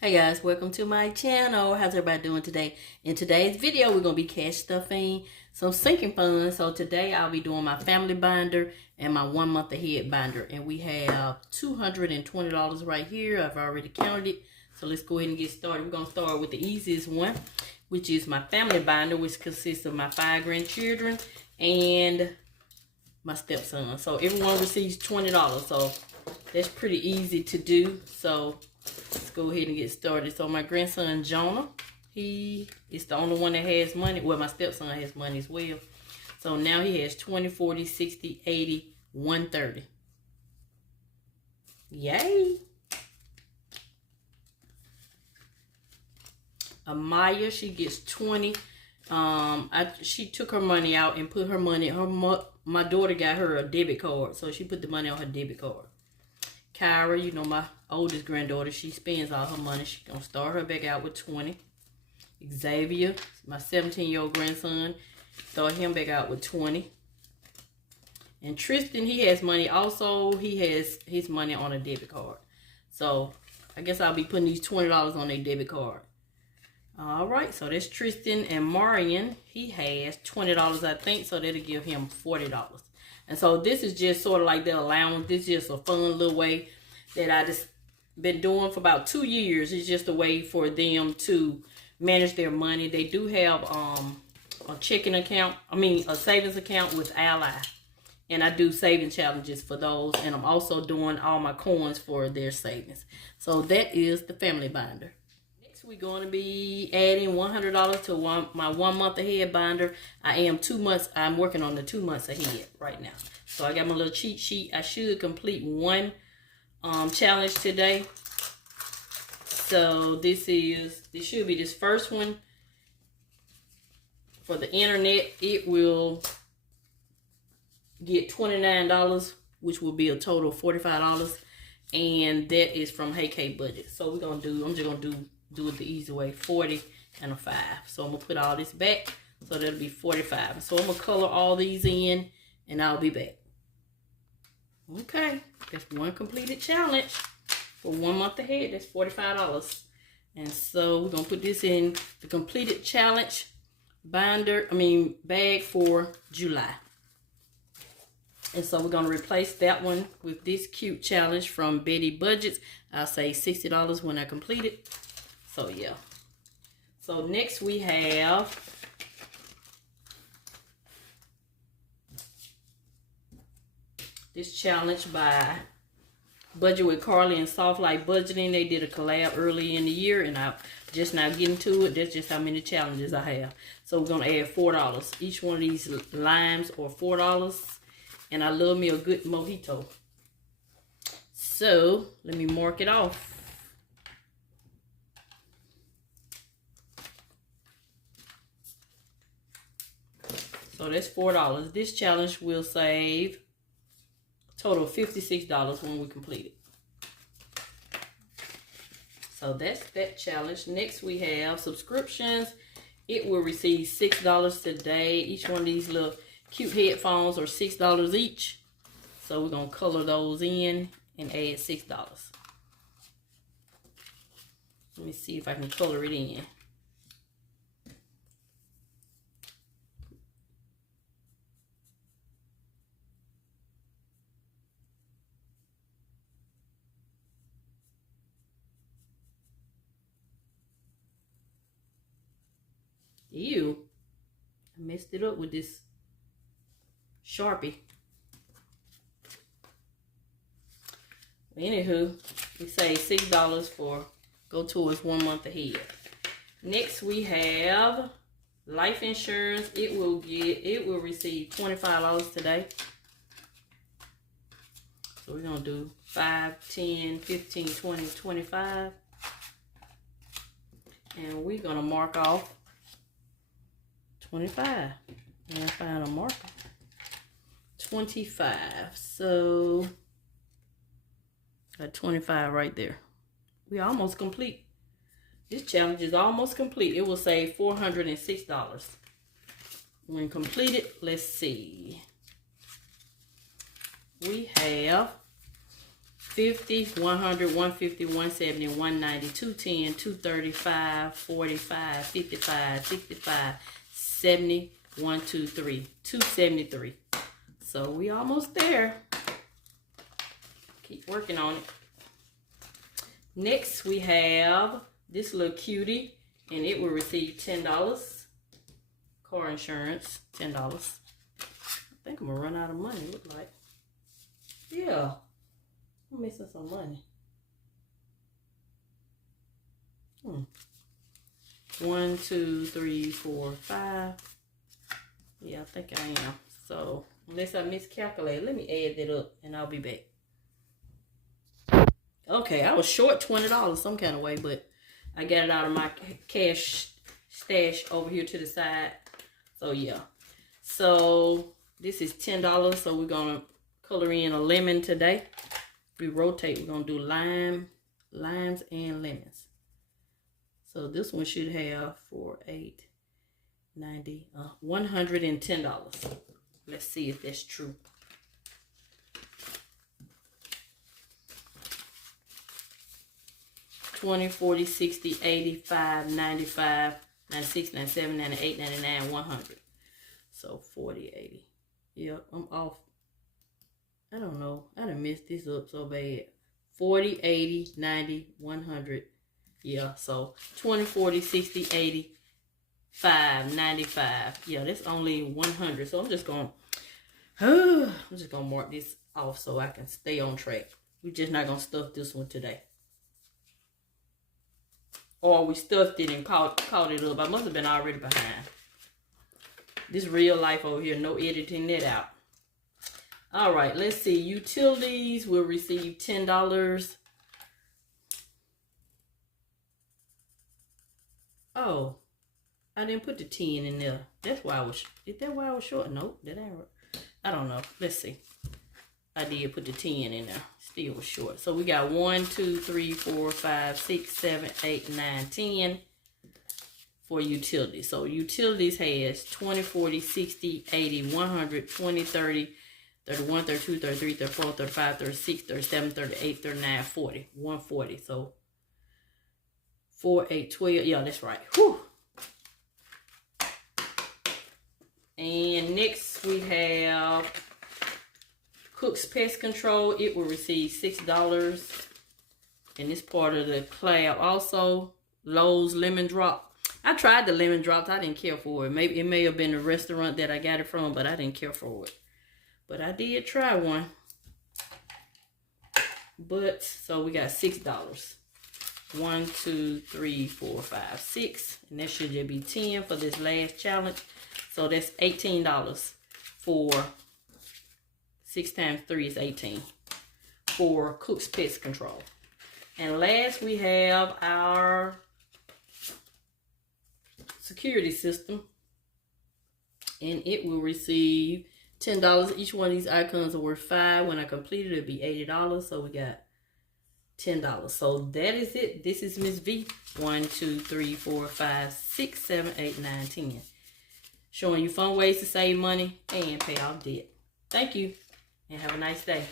Hey guys, welcome to my channel. How's everybody doing today? In today's video, we're going to be cash stuffing some sinking funds. So today I'll be doing my family binder and my 1 month ahead binder. And we have $220 right here. I've already counted it. So let's go ahead and get started. We're going to start with the easiest one, which is my family binder, which consists of my 5 grandchildren and my stepson. So everyone receives $20. So that's pretty easy to do. So let's go ahead and get started. So my grandson Jonah, he is the only one that has money. Well, my stepson has money as well. So now he has 20, 40, 60, 80, 130. Yay. Amaya, she gets 20. She took her money out and put her money. My daughter got her a debit card, so she put the money on her debit card. Kyra, you know, my oldest granddaughter, she spends all her money. She's going to start her back out with 20. Xavier, my 17-year-old grandson, start him back out with 20. And Tristan, he has money also. He has his money on a debit card. So I guess I'll be putting these $20 on their debit card. All right, so that's Tristan. And Marion, he has $20, I think, so that'll give him $40. And so this is just sort of like their allowance. This is just a fun little way that I just been doing for about 2 years. It's just a way for them to manage their money. They do have a checking account, a savings account with Ally. And I do saving challenges for those. And I'm also doing all my coins for their savings. So that is the family binder. Next, we're going to be adding $100 to my 1 month ahead binder. I'm working on the 2 months ahead right now. So I got my little cheat sheet. I should complete one challenge today. So this should be this first one. For the internet, it will get $29, which will be a total of $45. And that is from Hey K Budget. So I'm just gonna do it the easy way, 40 and a 5. So I'm gonna put all this back, so that'll be 45. So I'm gonna color all these in, and I'll be back. Okay, that's one completed challenge for 1 month ahead. That's $45. And so we're gonna put this in the completed challenge bag for July. And so we're gonna replace that one with this cute challenge from Betty Budgets. I'll say $60 when I complete it. So yeah. So next we have this challenge by Budget with Carly and Soft Light Budgeting. They did a collab early in the year, and I'm just now getting to it. That's just how many challenges I have. So we're going to add $4. Each one of these limes are $4. And I love me a good mojito. So let me mark it off. So that's $4. This challenge will save a total of $56 when we complete it. So that's that challenge. Next we have subscriptions. It will receive $6 today. Each one of these little cute headphones are $6 each. So we're going to color those in and add $6. Let me see if I can color it in. Ew, I messed it up with this Sharpie. Anywho, we save $6 for go towards 1 month ahead. Next we have life insurance. It will receive $25 today. So we're gonna do 5, 10, 15, 20, 25. And we're gonna mark off 25. And find a marker. 25. So got 25 right there. We almost complete. This challenge is almost complete. It will save $406. When completed, let's see. We have 50, 100, 150, 170, 190, 210, 235, 45, 55, 65, 70, 123, 273. So we almost there. Keep working on it. Next we have this little cutie, and it will receive $10. Car insurance, $10. I think I'm gonna run out of money, look like. Yeah. I'm missing some money. 1, 2, 3, 4, 5. Yeah, I think I am. So, unless I miscalculate, let me add that up and I'll be back. Okay, I was short $20 some kind of way, but I got it out of my cash stash over here to the side. So, yeah. So, this is $10. So, we're going to color in a lemon today. We rotate, we're going to do limes and lemons. So this one should have 4, 8, 90, $110. Let's see if that's true. $20, $40, $60, $85, $95, $96, $97, $98, $99, $100. So 40, 80. Yep, I'm off. I don't know. I done messed this up so bad. 40, 80, 90, 100. Yeah, so 20, 40, 60, 80, 5, 95. Yeah, that's only 100. So I'm just going to mark this off so I can stay on track. We're just not going to stuff this one today. Or we stuffed it and caught it up. I must have been already behind. This real life over here, no editing that out. All right, let's see. Utilities will receive $10. Oh, I didn't put the 10 in there. That's why I was, is that why I was short? Nope, that ain't right. I don't know. Let's see. I did put the 10 in there. Still was short. So we got 1, 2, 3, 4, 5, 6, 7, 8, 9, 10 for utilities. So utilities has 20, 40, 60, 80, 100, 20, 30, 31, 32, 33, 34, 35, 36, 37, 38, 39, 40. 140. So 4, 8, 12. Yeah, that's right. Whew. And next we have Cook's Pest Control. It will receive $6. And this part of the collab. Also, Lowe's Lemon Drop. I tried the lemon drops. I didn't care for it. Maybe it may have been the restaurant that I got it from, but I didn't care for it. But I did try one. But, so we got $6. 1, 2, 3, 4, 5, 6. And that should just be 10 for this last challenge. So that's $18 for 6 times 3 is 18 for Cook's Pest Control. And last we have our security system. And it will receive $10. Each one of these icons are worth $5. When I complete it, it'll be $80. So we got $10. So that is it. This is Miss V. 1, 2, 3, 4, 5, 6, 7, 8, 9, 10. Showing you fun ways to save money and pay off debt. Thank you and have a nice day.